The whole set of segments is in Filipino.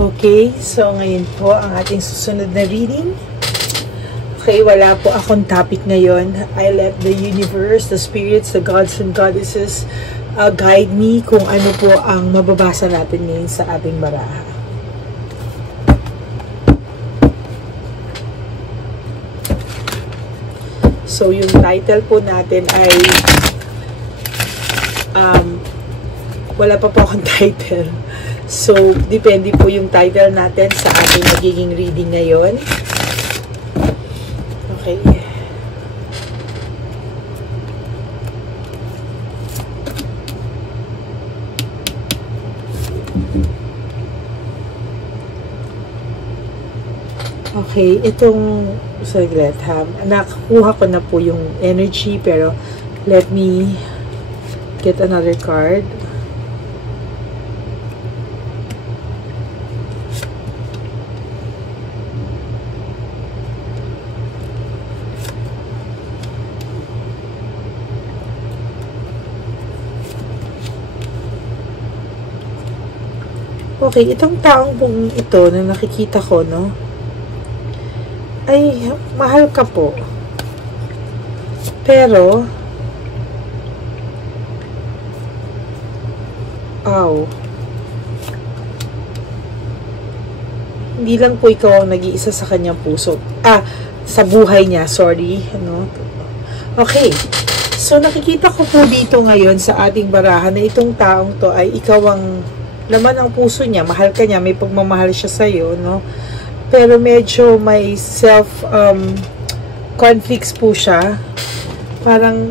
Okay, so ngayon po ang ating susunod na reading. Okay, wala po akong topic ngayon. I let the universe, the spirits, the gods and goddesses guide me kung ano po ang mababasa natin ngayon sa ating baraha. So yung title po natin ay wala pa po akong title. So, depende po yung title natin sa ating magiging reading ngayon. Okay. Okay, itong saglit ha. Nakuha ko na po yung energy pero let me get another card. Okay, itong taong pong ito na nakikita ko, no, ay mahal ka po. Pero, hindi lang po ikaw ang nag-iisa sa kanyang puso. Sa buhay niya, sorry. Ano? Okay. So, nakikita ko po dito ngayon sa ating barahan na itong taong to ay ikaw ang laman ang puso niya, mahal ka niya, may pagmamahal siya sa'yo, no? Pero medyo may conflicts po siya. Parang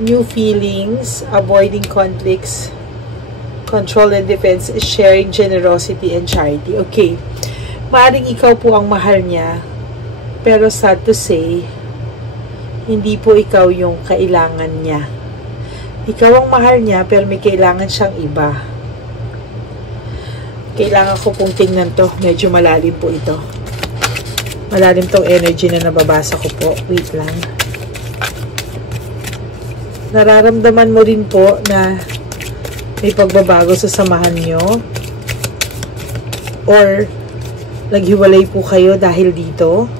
new feelings, avoiding conflicts, control and defense, sharing generosity and charity. Okay. Maaring ikaw po ang mahal niya, pero sad to say, hindi po ikaw yung kailangan niya. Ikaw ang mahal niya, pero may kailangan siyang iba. Kailangan ko pong tingnan to. Medyo malalim po ito. Malalim tong energy na nababasa ko po. Wait lang. Nararamdaman mo rin po na may pagbabago sa samahan nyo. Or naghiwalay po kayo dahil dito.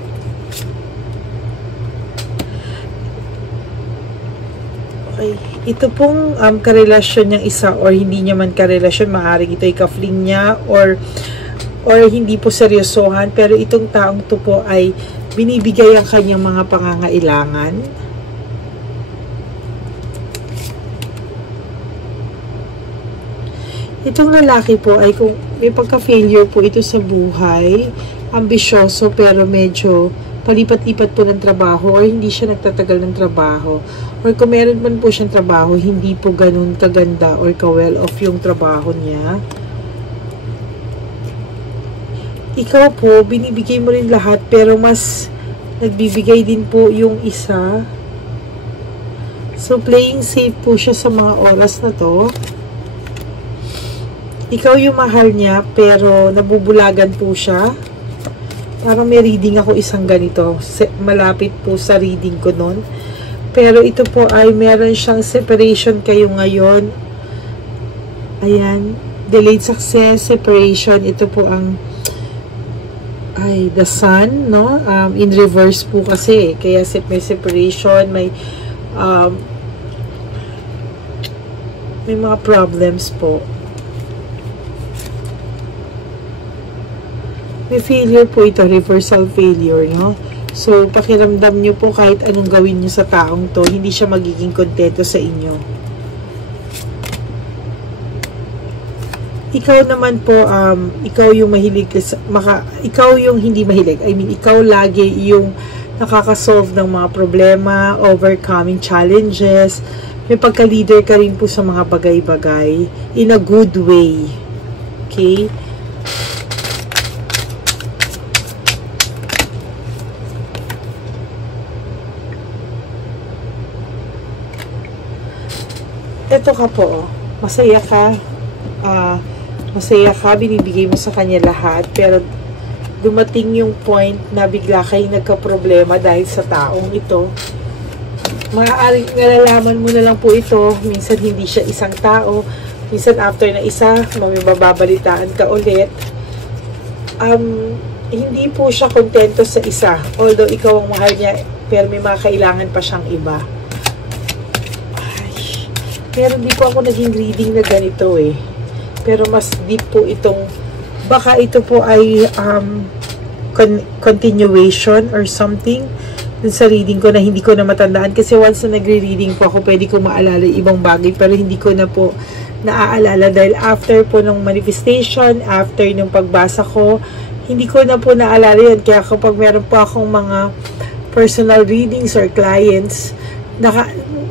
Okay. Ito pong karelasyon niyang isa or hindi niya man karelasyon, maaaring ito ay ka-fling niya or hindi po seryosohan, pero itong taong to po ay binibigay ang kanyang mga pangangailangan. Itong lalaki po ay kung may pagka-failure po ito sa buhay, ambisyoso pero medyo palipat-lipat po ng trabaho or hindi siya nagtatagal ng trabaho. Or kung meron man po siyang trabaho, hindi po ganun kaganda or ka-well off yung trabaho niya. Ikaw po, binibigay mo rin lahat pero mas nagbibigay din po yung isa. So, playing safe po siya sa mga oras na to. Ikaw yung mahal niya pero nabubulagan po siya. Parang may reading ako isang ganito. Malapit po sa reading ko nun. Pero ito po ay meron siyang separation kayo ngayon. Ayan. Delayed success, separation. Ito po ang the sun, no? In reverse po kasi. Kaya may separation, may mga problems po. May failure po ito, reversal failure, no? So, pakiramdam nyo po kahit anong gawin nyo sa taong to, hindi siya magiging kontento sa inyo. Ikaw naman po, ikaw yung mahilig, ikaw yung hindi mahilig. I mean, ikaw lagi yung nakakasolve ng mga problema, overcoming challenges. May pagka-leader ka rin po sa mga bagay-bagay in a good way. Okay? Ito ka po, masaya ka, binibigay mo sa kanya lahat, pero dumating yung point na bigla kayo nagka-problema dahil sa taong ito. Maaaring nalalaman mo na lang po ito, minsan hindi siya isang tao, minsan after na isa, mamibababalitaan ka ulit. hindi po siya kontento sa isa. Although ikaw ang mahal niya, pero may mga kailangan pa siyang iba. Ay, pero hindi po ako naging reading na ganito eh. Pero mas deep po itong, baka ito po ay continuation or something dun sa reading ko na hindi ko na matandaan. Kasi once na nagre-reading po ako, pwede ko maalala ibang bagay, pero hindi ko na po naaalala dahil after po ng manifestation, after ng pagbasa ko, hindi ko na po naalala yun. Kaya kapag meron po akong mga personal readings or clients,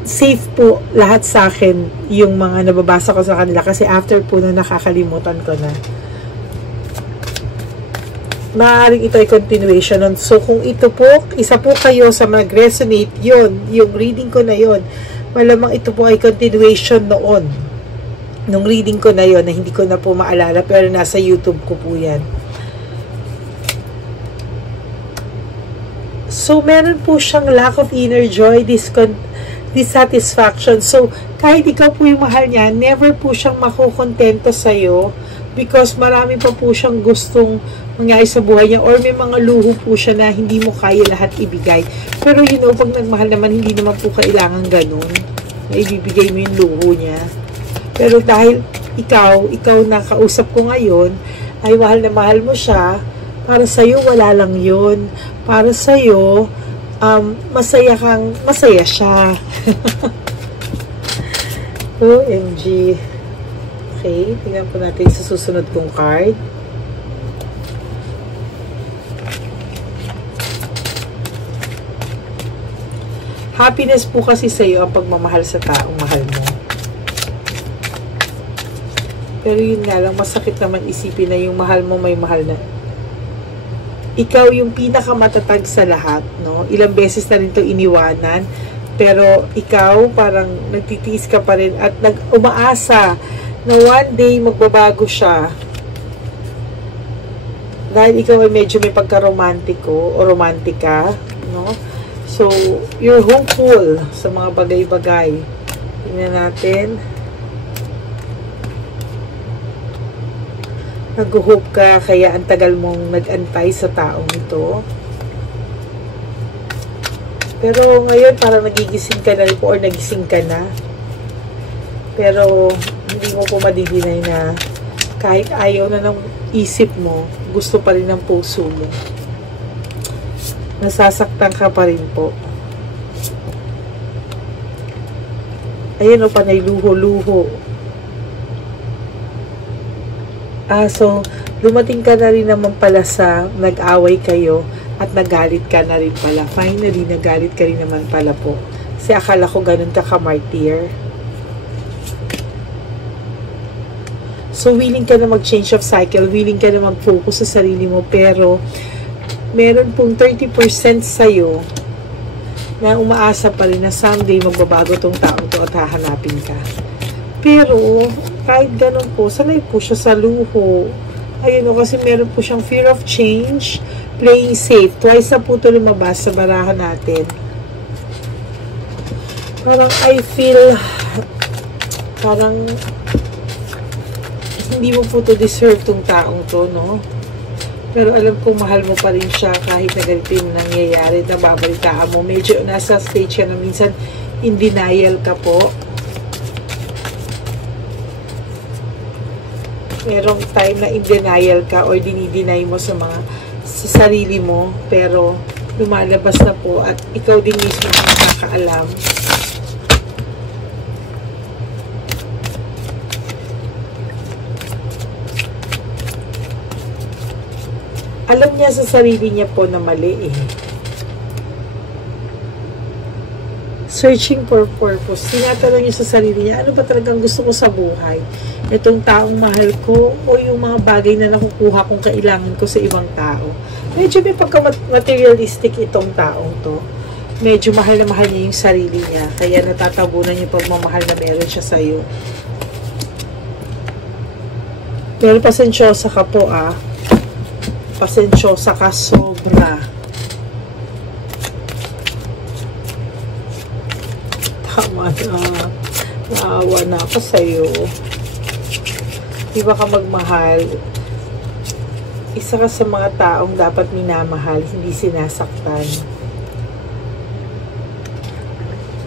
safe po lahat sa akin yung mga nababasa ko sa kanila kasi after po na nakakalimutan ko na. Maaaring ito ay continuation nun. So, kung ito po, isa po kayo sa mag-resonate yun, yung reading ko na yun, malamang ito po ay continuation noon. Nung reading ko na yun, na hindi ko na po maalala, pero nasa YouTube ko po yan. So, meron po siyang lack of inner joy, dissatisfaction. So, kahit ikaw po yung mahal niya, never po siyang makukontento sa'yo because marami pa po siyang gustong mangyari sa buhay niya or may mga luho po siya na hindi mo kaya lahat ibigay. Pero you know, pag nagmahal naman, hindi naman po kailangan ganun na ibibigay mo yung luho niya. Pero dahil ikaw na kausap ko ngayon, ay mahal na mahal mo siya, para sa'yo wala lang yun. Para sa'yo, masaya siya. OMG. Okay, tingnan po natin sa susunod kong card. Happiness po kasi sa'yo ang pagmamahal sa taong mahal mo. Pero yun nga lang, masakit naman isipin na yung mahal mo may mahal na. Ikaw yung pinakamatatag sa lahat, no? Ilang beses na rin ito iniwanan, pero ikaw parang nagtitiis ka pa rin at umaasa na one day magbabago siya. Dahil ikaw ay medyo may pagka-romantiko o romantika, no? So, you're hopeful sa mga bagay-bagay. Tingnan natin. Nag-hope ka, kaya ang tagal mong nag-antay sa taong ito. Pero ngayon, parang nagigising ka na po or nagising ka na. Pero, hindi mo po madidinay na kahit ayaw na ng isip mo, gusto pa rin ng puso mo. Nasasaktan ka pa rin po. Ayan o, panay luho-luho. So, dumating ka na rin naman pala sa nag-away kayo at nagalit ka na rin pala. Finally, nagalit ka rin naman pala po. Kasi akala ko ganun ka ka-martyr. So, willing ka na mag-change of cycle, willing ka na mag-focus sa sarili mo, pero meron pong 30% sa'yo na umaasa pa rin na someday magbabago tong taong to at hahanapin ka. Pero, kahit ganun po, sanay po siya sa luho. Ayun o, kasi meron po siyang fear of change, playing safe. Twice na po ito lumabas sa barahan natin. Parang I feel, parang hindi mo po to deserve tong taong to, no? Pero alam kong mahal mo pa rin siya kahit na ganito yung nangyayari, nababalitaan mo. Medyo nasa stage ka na minsan, in denial ka po. Merong time na in denial ka or dinideny mo sa sarili mo, pero lumalabas na po at ikaw din mismo ang nakakaalam. Alam niya sa sarili niya po na mali eh. Searching for purpose. Tinatanong niya sa sarili niya, ano ba talagang gusto ko sa buhay? Itong taong mahal ko o yung mga bagay na nakukuha kong kailangan ko sa ibang tao? Medyo may pagka-materialistic itong taong to. Medyo mahal na mahal niya yung sarili niya. Kaya natatabunan yung pagmamahal na meron siya sa'yo. Pero pasensyosa ka po ah. Pasensyosa ka sobra. Tama na. Naawa na ako sa'yo. Di ba ka magmahal? isa ka sa mga taong dapat minamahal, hindi sinasaktan.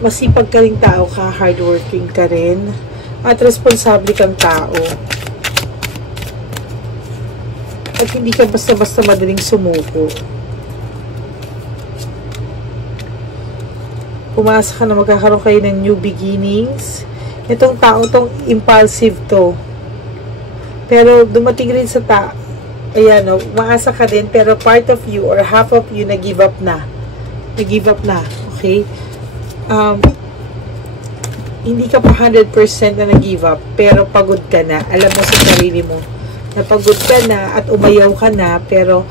Masipag ka ring tao ka, hardworking ka rin, at responsable kang tao. At hindi ka basta-basta madaling sumuko. Pumasa ka na magkakaroon kayo ng new beginnings. Itong tao tong impulsive to. Pero dumating rin sa ayan o, umaasa ka din, pero part of you or half of you nag-give up na. Nag-give up na. Okay? Hindi ka pa 100% na nag-give up, pero pagod ka na. Alam mo sa sarili mo, napagod ka na at umayaw ka na, pero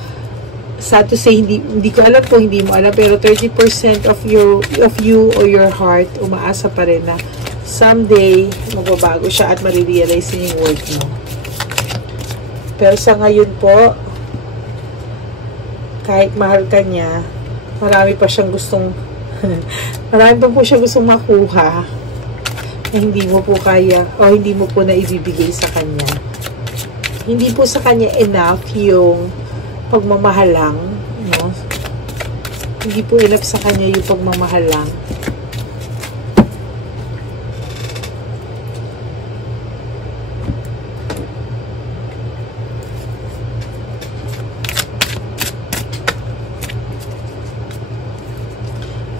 sad to say, hindi ko alam kung hindi mo alam, pero 30% of you or your heart, umaasa pa rin na someday, magbabago siya at marirealize niya yung worth mo. Pero sa ngayon po, kahit mahal ka niya, marami pa siyang gustong, marami pa po siyang gustong makuha na hindi mo po kaya, o hindi mo po na ibibigay sa kanya. Hindi po sa kanya enough yung pagmamahal lang, no? Hindi po enough sa kanya yung pagmamahal lang.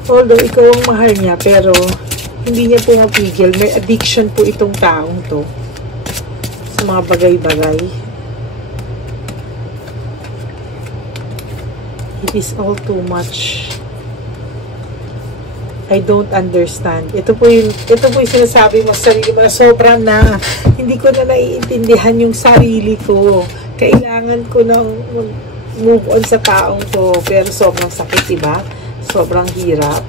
Although ikaw ang mahal niya, pero hindi niya po mapigil. May addiction po itong taong to sa mga bagay-bagay. It is all too much. I don't understand. Ito po yung sinasabi mo sa sarili mo na sobrang na hindi ko na naiintindihan yung sarili ko. Kailangan ko nang move on sa taong to, pero sobrang sakit, diba? Sobrang hirap.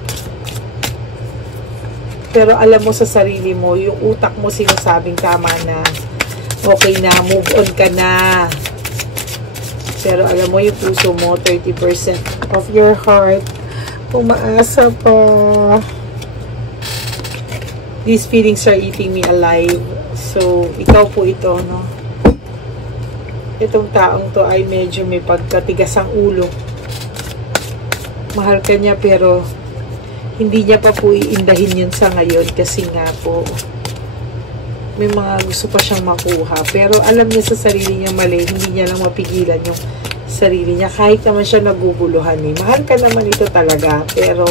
Pero alam mo sa sarili mo, yung utak mo sinasabing tama na, okay na, move on ka na. Pero alam mo, yung puso mo, 30% of your heart, umaasa pa. These feelings are eating me alive. So, ikaw po ito, no? Itong taong to ay medyo may pagkatigas ang ulo. Mahal ka niya, pero hindi niya pa po iindahin yun sa ngayon kasi nga po, may mga gusto pa siyang makuha. Pero alam niya sa sarili niya mali, hindi niya lang mapigilan yung sarili niya. Kahit naman siya naguguluhan eh. Mahal ka naman ito talaga, pero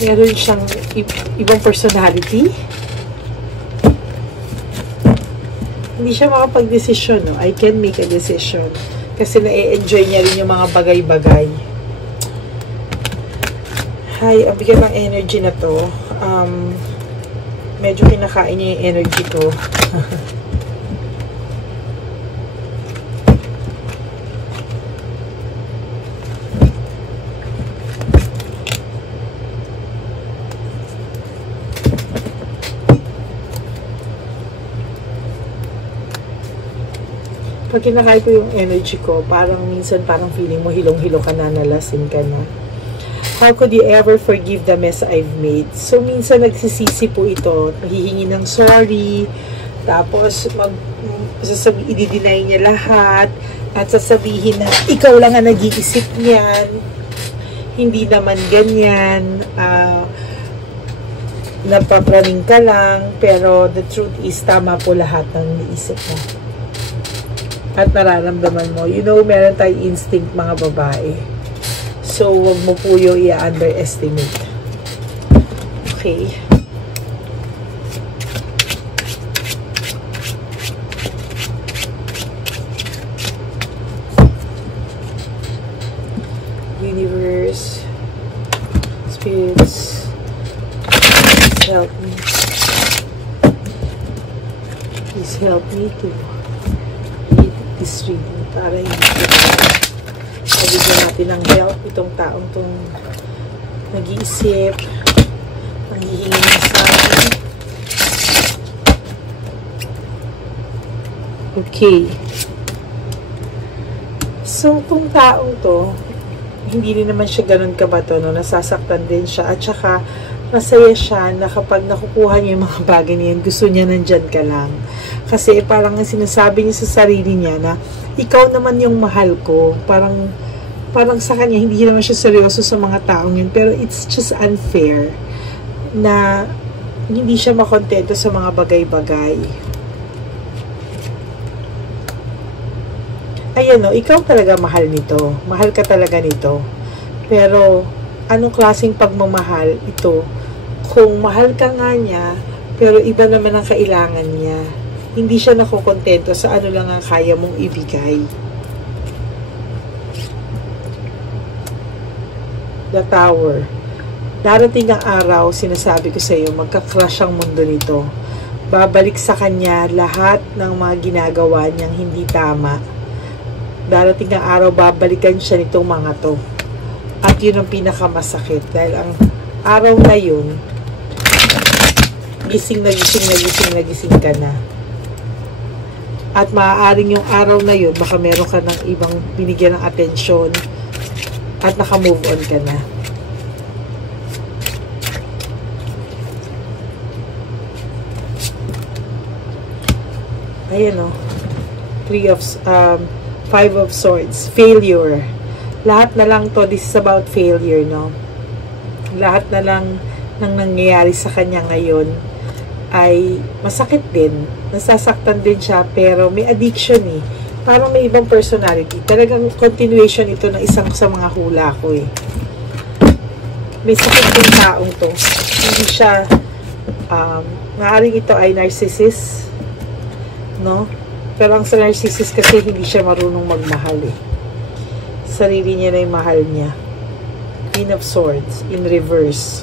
meron siyang ibang personality. Hindi siya makapag-desisyon, no? I can make a decision. Kasi na-enjoy niya rin yung mga bagay-bagay. Hi, ang bigyan ng energy na to. Medyo kinakain niya yung energy ko. Pag kinakain ko yung energy ko, parang minsan parang feeling mo hilong-hilo ka na, nalasing ka na. How could you ever forgive the mess I've made? So, minsan nagsisisi po ito. Maghihingi ng sorry. Tapos, i-deny niya lahat. At sasabihin na, ikaw lang ang nag-iisip niyan. Hindi naman ganyan. Napapraning ka lang. Pero, the truth is, tama po lahat ng naisip mo. At nararamdaman mo. You know, meron tayong instinct mga babae. So, wag mo po yung i-underestimate. Okay. Universe, spirits, please help me. Please help me to read this reading para hindi nabigyan natin ng help itong taong itong nag-iisip, nanghihingi ng sabi. Okay. So, itong taong to, hindi rin naman siya ganun kabato, no? Nasasaktan din siya. At saka, masaya siya na kapag nakukuha niya yung mga bagay niya, gusto niya nandyan ka lang. Kasi parang sinasabi niya sa sarili niya na ikaw naman yung mahal ko. Parang sa kanya, hindi naman siya seryoso sa mga taong yun. Pero it's just unfair na hindi siya makontento sa mga bagay-bagay. Ayan o, ikaw talaga mahal nito. Mahal ka talaga nito. Pero, anong klaseng pagmamahal ito? Kung mahal ka nga niya, pero iba naman ang kailangan niya. Hindi siya nakokontento sa ano lang ang kaya mong ibigay. The Tower. Darating ang araw, sinasabi ko sa iyo, magka-crash ang mundo nito. Babalik sa kanya lahat ng mga ginagawa niyang hindi tama. Darating ang araw, babalikan siya nitong mga to. At yun ang pinakamasakit. Dahil ang araw na yun, gising ka na. At maaaring yung araw na yun, baka meron ka ng ibang binigyan ng atensyon at naka-move on ka na. Ayan o. 5 of Swords. Failure. Lahat na lang to, this is about failure, no? Lahat na lang ng nangyayari sa kanya ngayon ay masakit din. Nasasaktan din siya, pero may addiction eh. Parang may ibang personality. Talagang continuation ito ng isang sa mga hula ko eh. May sakit din taong to. Hindi siya, maaaring ito ay narcissist, no? Pero ang sa narcissist kasi hindi siya marunong magmahal eh. Sarili niya na yung mahal niya. Queen of Swords in reverse.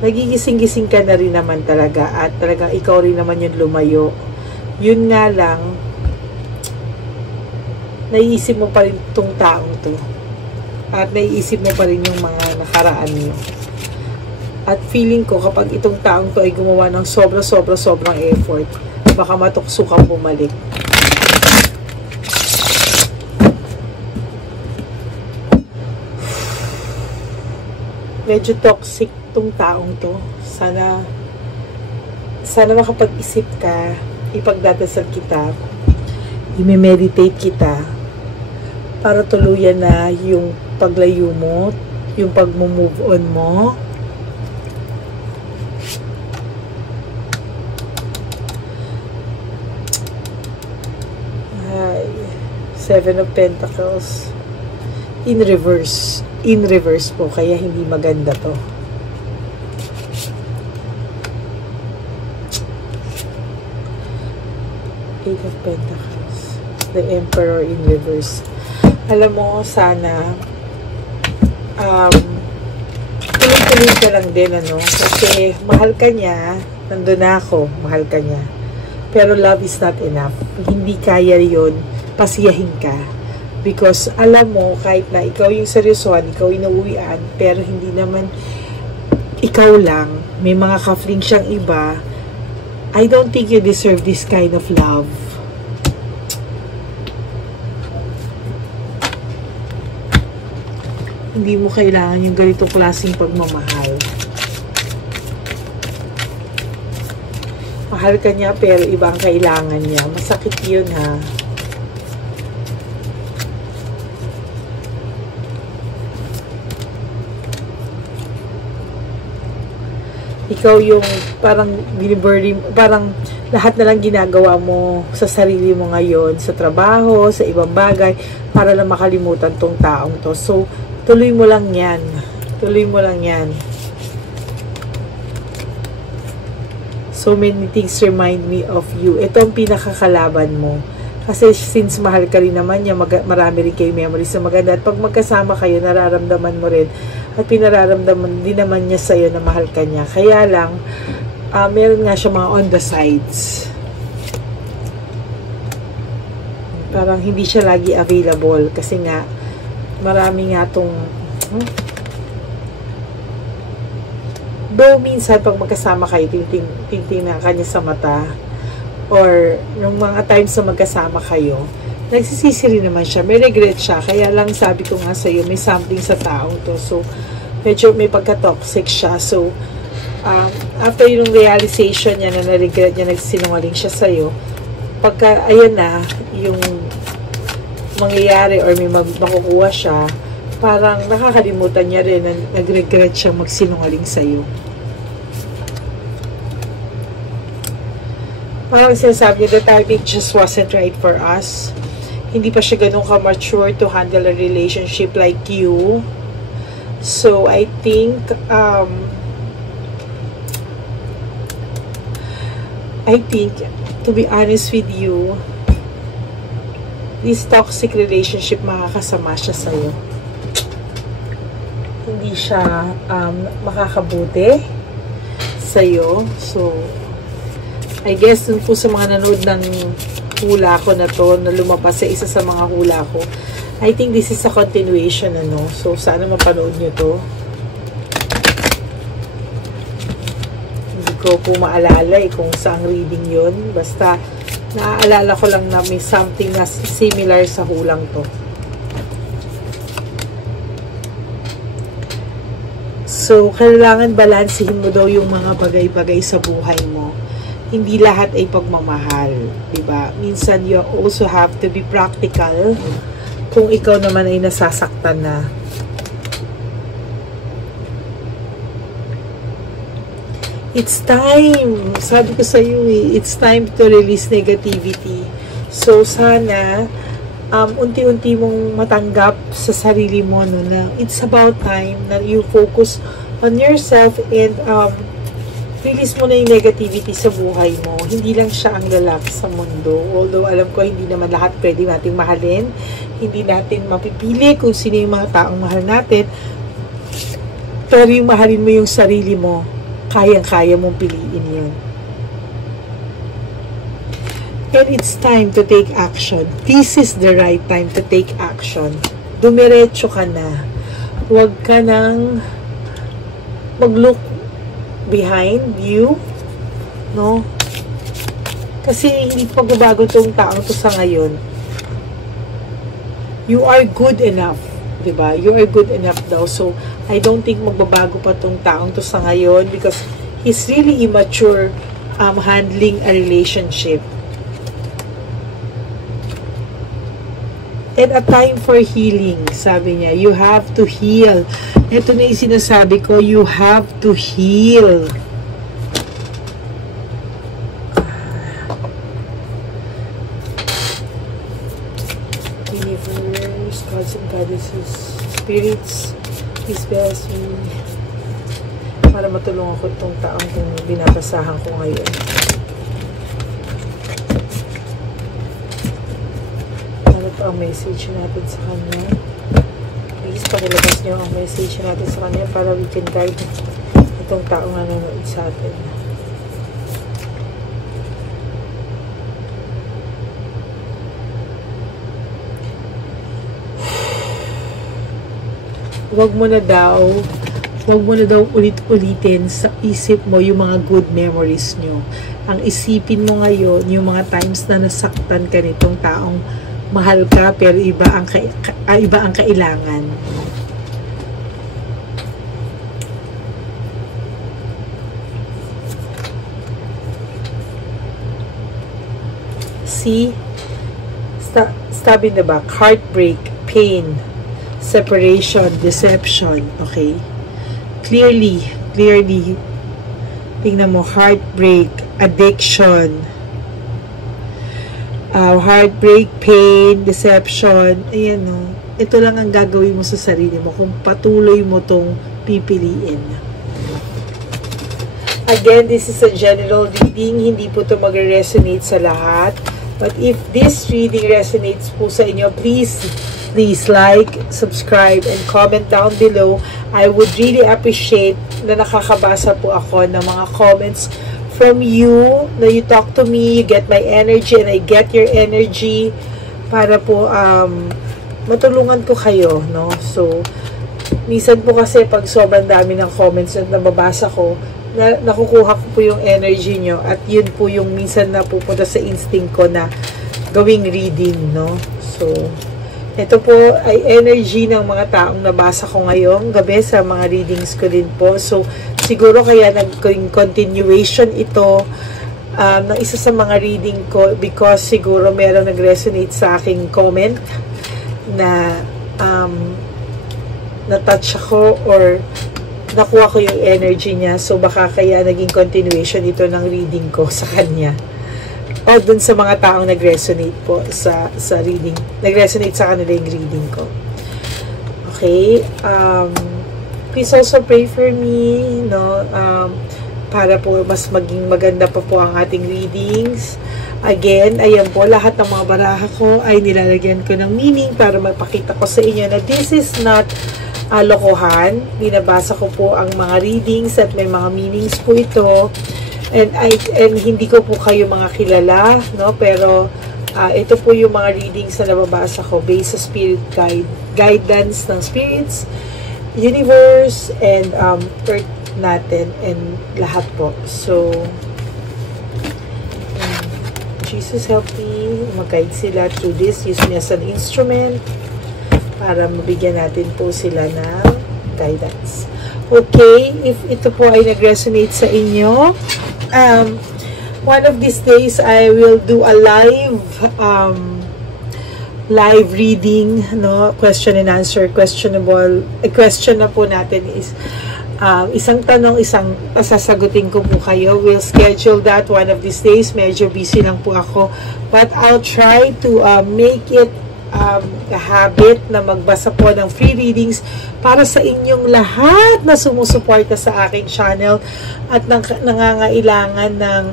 Nagigising-gising ka na rin naman talaga at talagang ikaw rin naman yung lumayo. Yun nga lang, naiisip mo pa rin itong taong to. At naiisip mo pa rin yung mga nakaraan mo. At feeling ko kapag itong taong to ay gumawa ng sobrang effort, baka matukso kang bumalik. Medyo toxic tong taong to. Sana makapag-isip ka, ipagdadasal kita, i-meditate kita para tuluyan na yung paglayo mo, yung pag-move on mo. Ay, 7 of Pentacles in reverse. In reverse po, kaya hindi maganda to. Eight of Pentacles. The Emperor in reverse. Alam mo, sana tuloy-tuloy ka lang din, ano? Kasi mahal ka niya, nandun na ako, mahal ka niya. Pero love is not enough. Hindi kaya yun, pasiyahin ka. Because alam mo, kahit na ikaw yung seryosohan, ikaw inuuwian, pero hindi naman ikaw lang, may mga ka-fling siyang iba. I don't think you deserve this kind of love. Hindi mo kailangan yung ganitong klaseng pagmamahal. Mahal ka niya, pero ibang kailangan niya. Masakit yun, ha? Ikaw yung parang delivery, parang lahat na lang ginagawa mo sa sarili mo ngayon, sa trabaho, sa ibang bagay, para lang makalimutan tong taong to. So, tuloy mo lang yan. Tuloy mo lang yan. So many things remind me of you. Ito ang pinakakalaban mo. Kasi since mahal ka rin naman niya, marami rin kayo memories na maganda. At pag magkasama kayo, nararamdaman mo rin. At pinararamdaman din naman niya sa'yo na mahal ka niya. Kaya lang, meron nga siya mga on the sides. Parang hindi siya lagi available. Kasi nga, marami nga itong... Though minsan, pag magkasama kayo, tingting na kanya sa mata. Or, yung mga times na magkasama kayo, nagsisisi rin naman siya. May regret siya. Kaya lang sabi ko nga sa'yo, may something sa taong to. So, medyo may pagka-toxic siya. So, after yung realization niya na na-regret niya, nagsinungaling siya sa'yo, pagka, ayan na, yung mangyayari or may makukuha siya, parang nakakalimutan niya rin na nag-regret siya magsinungaling sa'yo. Parang sinasabi niya, the timing just wasn't right for us. Hindi pa siya ganun ka-mature to handle a relationship like you. So, I think, to be honest with you, this toxic relationship, makakasama siya sa'yo. Hindi siya makakabuti sa'yo. So, I guess dun po sa mga nanood ng hula ko na to, na lumabas sa isa sa mga hula ko, I think this is a continuation, ano. So, sana mapanood nyo to. Hindi ko po maalala kung saang reading yun. Basta, naaalala ko lang na may something na similar sa hulang to. So, kailangan balansehin mo daw yung mga bagay-bagay sa buhay mo. Hindi lahat ay pagmamahal, diba? Minsan, you also have to be practical kung ikaw naman ay nasasaktan na. It's time. Sabi ko sa iyo it's time to release negativity. So, sana, unti-unti mong matanggap sa sarili mo, no, na it's about time na you focus on yourself and release mo na yung negativity sa buhay mo. Hindi lang siya ang lalaki sa mundo. Although, alam ko, hindi naman lahat pwede natin mahalin. Hindi natin mapipili kung sino yung mga taong mahal natin. Pero yung mahalin mo yung sarili mo, kayang-kaya mong piliin yun. And it's time to take action. This is the right time to take action. Dumiretso ka na. Huwag ka nang mag-look behind you, no? Kasi hindi pagbabago tong taong to sa ngayon. You are good enough, diba? You are good enough daw. So, I don't think magbabago pa tong taong to sa ngayon because he's really immature handling a relationship. And a time for healing, sabi niya. You have to heal. Ito na yung sinasabi ko, you have to heal. Universe, gods and goddesses, spirits, please bless me. Para matulungan ko itong taong kung binabasahan ko ngayon. Ano pa ang message natin sa kanya? Please, pakilabas nyo ang message natin sa kanya para we can guide itong taong nanonood sa atin. Huwag mo na daw ulit-ulitin sa isip mo yung mga good memories nyo. Ang isipin mo ngayon, yung mga times na nasaktan ka nitong taong mahal ka, pero iba ang kailangan. See? Stab in the back. Heartbreak, pain, separation, deception. Okay? Clearly, tingnan mo, heartbreak, addiction, heartbreak, pain, deception, ayan no. Ito lang ang gagawin mo sa sarili mo kung patuloy mo tong pipiliin. Again, this is a general reading. Hindi po ito mag-resonate sa lahat. But if this reading resonates po sa inyo, please like, subscribe, and comment down below. I would really appreciate na nakakabasa po ako ng mga comments from you, na you talk to me, you get my energy, and I get your energy para po matulungan ko kayo, no? So, minsan po kasi pag sobrang dami ng comments na nababasa ko, nakukuha ko po yung energy nyo, at yun po yung minsan na pupunta sa instinct ko na gawing reading, no? So, ito po ay energy ng mga taong nabasa ko ngayong gabi sa mga readings ko din po. So, Siguro kaya naging continuation ito ng isa sa mga reading ko because siguro meron nag-resonate sa aking comment na na-touch ako or nakuha ko yung energy niya. So, baka kaya naging continuation ito ng reading ko sa kanya. O dun sa mga taong nag-resonate po sa reading. Nag-resonate sa kanila yung reading ko. Okay. Please also pray for me, no? Para po mas maging maganda pa po ang ating readings. Again, ayan po, lahat ng mga baraha ko ay nilalagyan ko ng meaning para mapakita ko sa inyo na this is not lokohan. Binabasa ko po ang mga readings at may mga meanings po ito. And hindi ko po kayo mga kilala, no? Pero ito po yung mga readings na nababasa ko based sa spirit guidance ng spirits, universe, and earth natin, and lahat po. So, Jesus help me, mag-guide sila through this. Use me as an instrument para mabigyan natin po sila ng guidance. Okay, if ito po ay nag-resonate sa inyo, one of these days I will do a live reading, no? Question and answer, questionable. A question na po natin is isang tanong, isang sasagutin ko po kayo. We'll schedule that one of these days. Medyo busy lang po ako. But I'll try to make it a habit na magbasa po ng free readings para sa inyong lahat na sumusuporta sa aking channel at nangangailangan ng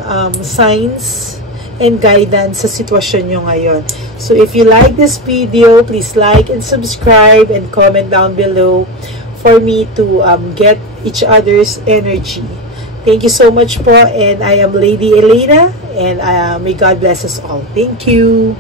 signs and guidance sa sitwasyon nyo ngayon. So if you like this video, please like and subscribe and comment down below for me to get each other's energy. Thank you so much po, and I am Lady Elena, and may God bless us all. Thank you.